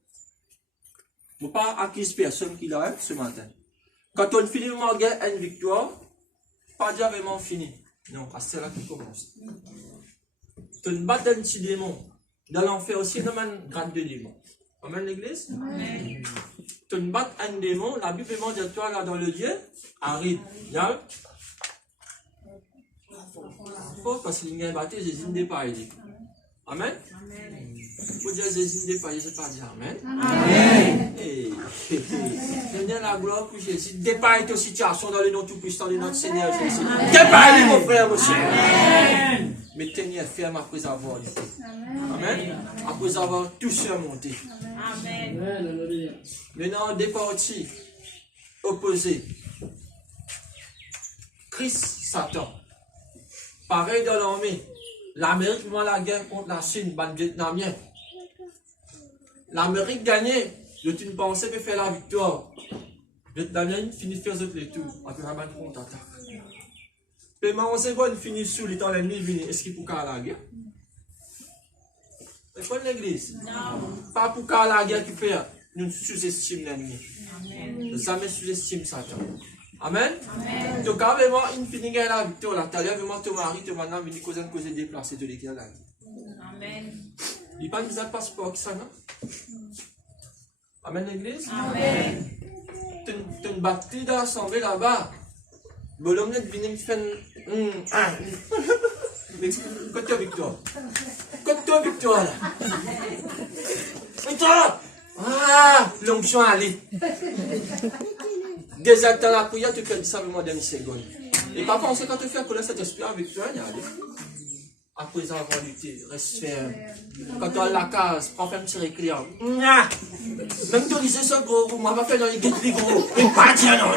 vous pas acquise personne qui l'a ce matin. Quand on finit vraiment gagner une victoire, pas dire vraiment fini. Non, c'est là qui commence. Tu ne bats d'un petit démon. Dans l'enfer aussi, il y a un grade de démon. Amen l'église? Amen. Tu ne bats un démon, la Bible demande de toi là dans le Dieu, arrive. Y'a faut parce qu'il y a un bâtiment, Jésus n'est pas aidé. Amen. Pour dire Jésus n'est pas aidé, c'est pas dire Amen. Amen. Donnez la gloire pour Jésus. Dépaille ta situation dans le nom tout-puissant de notre Seigneur Jésus. Dépaille mon frère, mon cher. Mais tenez ferme après avoir lutté. Amen. Après avoir tout surmonté. Amen. Maintenant, des parties opposées. Christ, Satan. Pareil dans l'armée. L'Amérique mène la guerre contre la Chine, le Vietnamien. L'Amérique gagnait. Le tu ne pensais pas faire la victoire. Le Vietnamien finit de faire les tours. Après, on va mettre contre-attaque. Mais on sait qu'on finit sous les temps l'ennemi venu. Est-ce qu'il faut qu'à la guerre? C'est quoi l'église? Non. Pas pour qu'à la guerre qui fait. Nous sous-estimons l'ennemi. Nous jamais sous-estimons Satan. Amen. Amen. Donc, quand vraiment, il finit de la victoire, là, tu as vraiment ton mari, ton maintenant, venu causer déplacer de l'église là. Amen. Il n'y a pas besoin de passeport qui ça, non? Amen, l'église? Amen. Tu as une batterie dans l'assemblée là-bas. Bon, l'homme est venu me faire côté victoire. Côté victoire, là. Victoire! Ah! L'onction allée. Des actes dans la prière, tu fais ça vraiment d'une seconde. Et par contre, quand tu fais coller cet esprit avec toi, il y a des. Après avoir lutté, reste ferme. Quand tu as la case, prends un petit réclair. Même tu disais ça, gros, moi, va faire dans les guettes, gros. Mais pas dire non,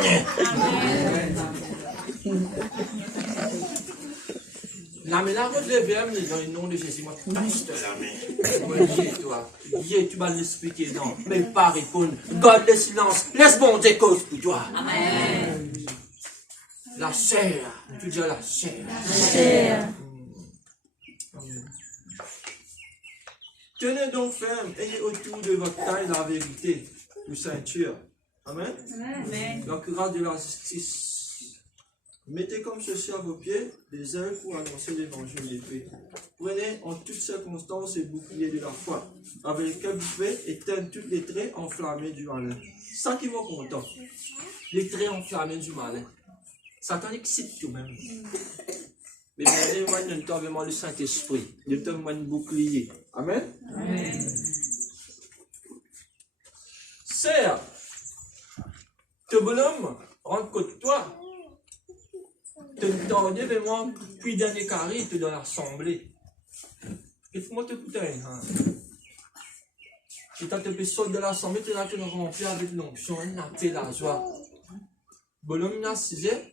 la main, la relève, dans le nom de Jésus, moi, touche de la main. Moi, toi. Dieu, tu vas l'expliquer, non. Mais pas répondre. Garde le silence. Laisse bon Dieu cause pour toi. Amen. La chair. Tu dis la chair. La chair. Tenez donc ferme, ayez autour de votre taille la vérité, ou ceinture. Amen. Amen. La grâce de la justice. Mettez comme ceci à vos pieds des ailes pour annoncer l'évangile de paix. Prenez en toutes circonstances le bouclier de la foi, avec lequel vous pouvez éteindre tous les traits enflammés du malin. Ça qui va content. Les traits enflammés du malin. Satan excite tout même. Mais moi, nous avons vraiment le Saint-Esprit. Nous avons un bouclier. Amen. Amen. Sœur, te bonhomme, rentre contre toi. Tu t'en dis vraiment, puis dernier carré, tu dois l'assemblée. Il faut moi te coûter. Si tu as te sortir de l'assemblée, tu as te remplir avec l'onction, il a fait la joie. Bonhomme, il a 6 heures.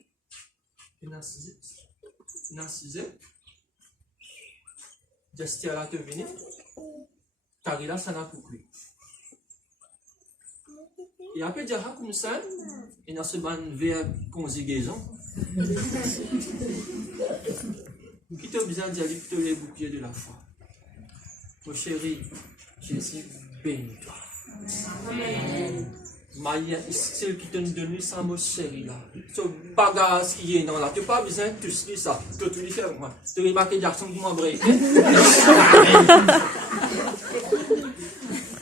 Il a 6 heures. Il a 6 heures. Gestia là te venir. Tarila, ça n'a pas pris. Et après, il y a comme ça, il y a ce ban vers conjugaison. Qui te besoin de dire que tu es le bouclier de la foi. Mon chéri, Jésus, bénis-toi. Amen. Maïa, c'est qui te donne ça, mon chéri là. Ce bagage qui est dans là, tu n'as pas besoin de tout ça. Tu peux tout lui faire, moi. Tu remarques les garçons qui m'ont breaké.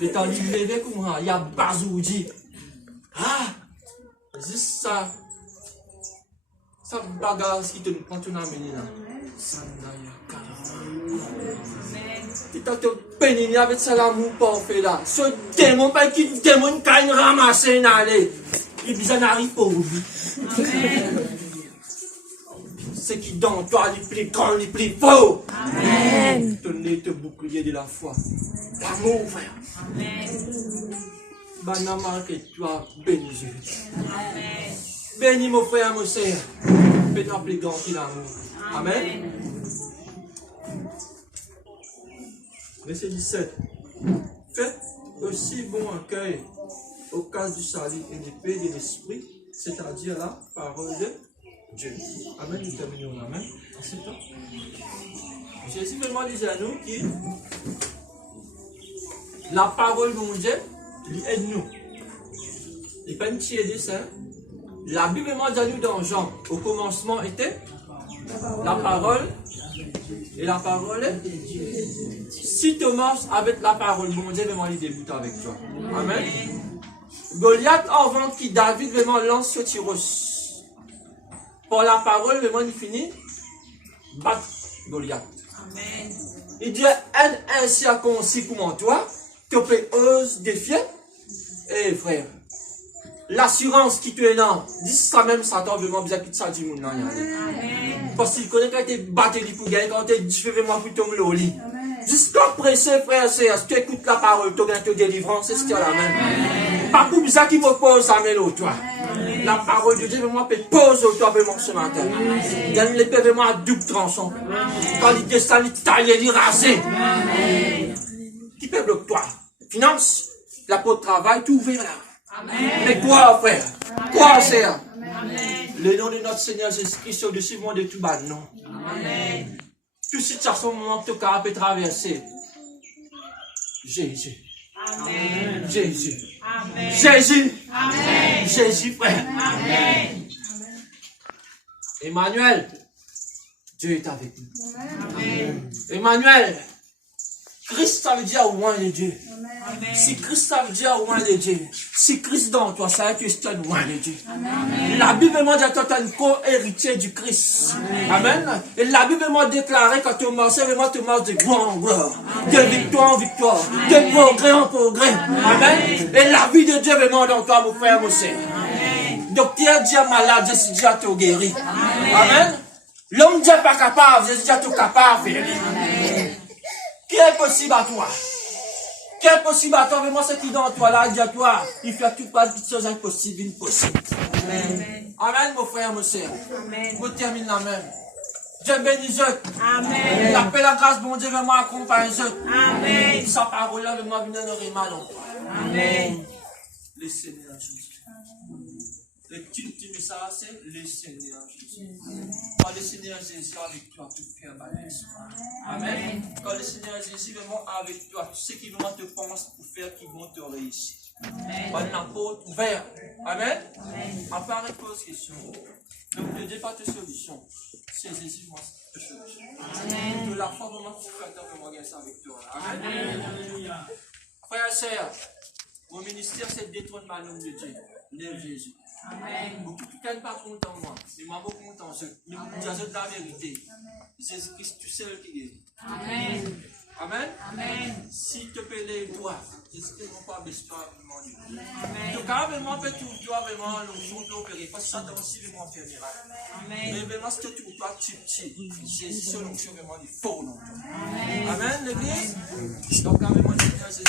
Les temps libérés comme moi, il y a Bazoudi. Ah! Juste ça. Ça bagage qui te prend ton amené là. Tu t'as te béni avec ça l'amour parfait là. Ce démon, pas qui démon qui a ramassé une allée. Il bizarre n'arrive pas au lui. Ce qui dans toi les plus grand, les plus fort. Amen. Tenez te bouclier de la foi. L'amour, frère. Amen. Banama que toi bénis Jésus. Amen. Bénis mon frère, mon sœur. Fais-toi plus grand que l'amour. Amen. Verset 17. Faites aussi bon accueil au cas du salut et de paix de l'esprit, c'est-à-dire la parole de Dieu. Amen. Nous terminons. Amen. Jésus vraiment dit à nous que la parole de Dieu lui aide nous. Il n'est pas une tiède ça. La Bible dit nous dans Jean, au commencement était la parole, et la parole, si tu marches avec la parole, bon Dieu vraiment il débute avec toi. Amen. Goliath avant qui David vraiment lance sur Tyros. Pour la parole, vraiment il finit battre Goliath. Amen. Il dit ainsi à concis pour toi, tu peux oser défier. Eh frère, l'assurance qui te est là, dis ça même Satan vraiment bien que ça du monde. Parce qu'il connaît quand tu es battu pour gagner, quand tu es différé moi pour tomber au lit. Jusqu'à pressé, frère, c'est tu écoutes la parole, tu gagnes ta délivrance, c'est ce qu'il y a là même. Pas pour ça qui me pose à mêler toi. La parole de Dieu, vraiment, peut poser au toi vraiment ce matin. Gagne les paix vraiment à double tranchant. Quand il descend, il taille, il rase. Qui peut bloquer toi? Finance, la peau de travail, tout ouvert là. Mais quoi, frère? Quoi, c'est? Le nom de notre Seigneur Jésus-Christ au-dessus de tout bas, non. Amen. Toute situation, moment que tu peux traverser. Jésus. Amen. Jésus. Amen. Jésus. Amen. Jésus, frère. Amen. Emmanuel. Dieu est avec nous. Amen. Emmanuel. Christ, ça veut dire loin de Dieu. Amen. Si Christ, ça veut dire loin de Dieu. Si Christ dans toi, ça veut dire que tu es loin de Dieu. Amen. La Bible m'a dit que tu es un co-héritier du Christ. Amen. Amen. Et la Bible m'a déclaré que tu marches, vraiment tu marches de gloire en gloire, de victoire en victoire, de progrès en progrès. Amen. Et la vie de Dieu vraiment dans toi, mon frère, mon sœur. Docteur dit malade, Jésus dit à te guérir. Amen. L'homme dit pas capable, Jésus dit à te capable. Qui est possible à toi? Qui est possible à toi? Vraiment, ce qui est dans toi là, dit à toi, il fait tout pas de choses impossibles, impossibles. Amen. Amen, mon frère, mon soeur. Amen. Vous terminez la même. Dieu bénisse. Amen. La paix, la grâce, bon Dieu, vraiment accompagne. Amen. Sa parole là, vraiment, venez nous mal en toi. Amen. Le Seigneur Jésus. Le culte du message, c'est le Seigneur Jésus. Quand le Seigneur Jésus est avec toi, tout fait un Amen. Quand le Seigneur Jésus est vraiment avec toi, tout ce qui vraiment te pense pour faire, qui vont te réussir. Amen. Bonne la porte ouverte. Amen. Amen. À part pose question. Donc ne dis pas tes solutions. C'est Jésus, moi, c'est tes solutions. Amen. De la foi, vraiment, tu fais vraiment gagner ça avec toi. Amen. Amen. Frère et sœurs, mon ministère, c'est de détrôner ma nom de Dieu. Lève Jésus. Amen. Beaucoup qui ne pas content moi, mais moi beaucoup content mais vous dites la vérité. Jésus-Christ, tu sais le qui est. Amen. Amen. Amen. Si tu peux les doigts, Jésus-Christ ne va pas baisser toi vraiment du tout. Amen. Donc vraiment peut tout toi vraiment l'onction d'opérer parce que ça doit aussi vraiment faire miracle. Amen. Mais vraiment si tu trouves toi petit, Jésus c'est l'onction vraiment du faux non. Amen. Amen l'église. Donc quand même moi Jésus.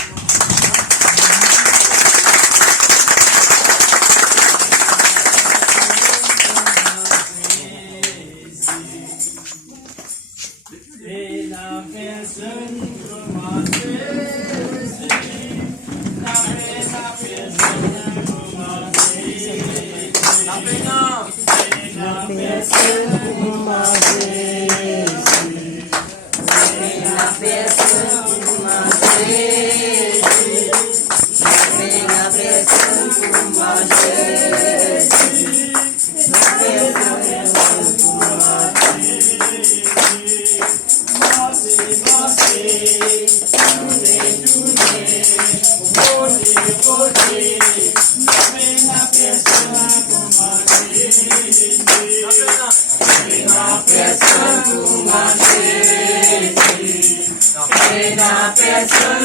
Et la personne commence, la personne commence, la personne commence, la personne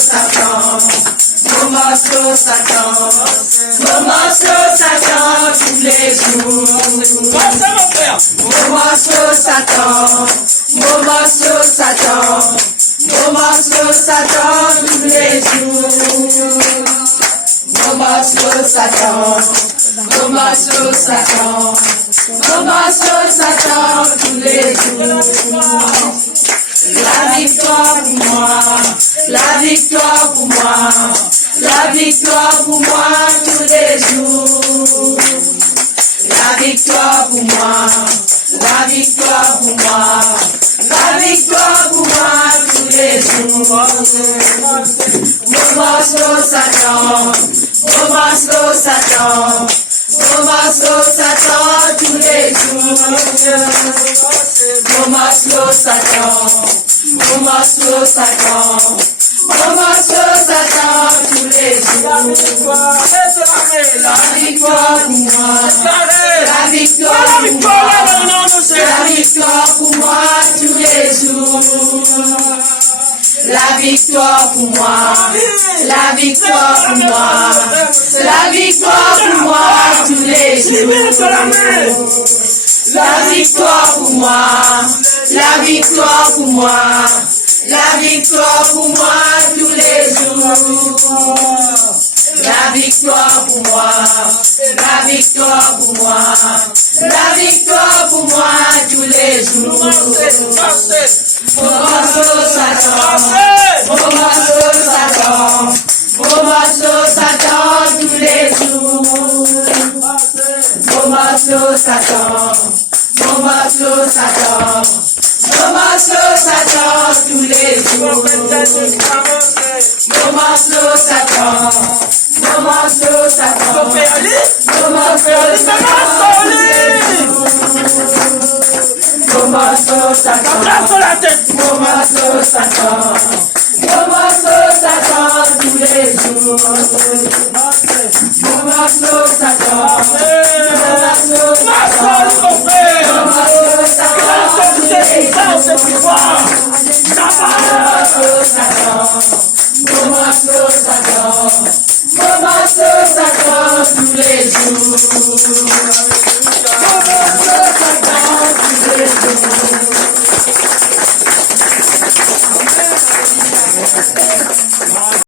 Satan, mon morceau Satan, mon morceau Satan tous les jours. Mon morceau Satan, mon morceau Satan, mon morceau Satan tous les jours. Mon morceau Satan, mon morceau Satan, mon morceau Satan tous les jours. La victoire pour moi, la victoire pour moi, la victoire pour moi tous les jours. La victoire pour moi, la victoire pour moi, la victoire pour moi tous les jours. Mon morceau Satan, mon morceau Satan, mon morceau Satan tous les jours. Mon morceau Satan, mon morceau Satan, mon morceau Satan tous les jours. La victoire pour moi, la victoire pour moi, la victoire pour moi tous les jours. La victoire pour moi, la victoire pour moi, la victoire pour moi tous les jours. La victoire pour moi, la victoire pour moi, la victoire pour moi tous les jours. La victoire pour moi, la victoire pour moi, la victoire pour moi tous les jours. Mon morceau Satan, mon morceau Satan, mon morceau Satan tous les jours. Mon morceau Satan, mon morceau Satan, mon morceau Satan tous les jours. Mon morceau Satan, mon morceau Satan, mon morceau Satan tous les jours. Mon morceau Satan, mon morceau Satan, mon morceau Satan tous les jours. Mon morceau Satan, mon morceau Satan, mon morceau Satan tous les jours.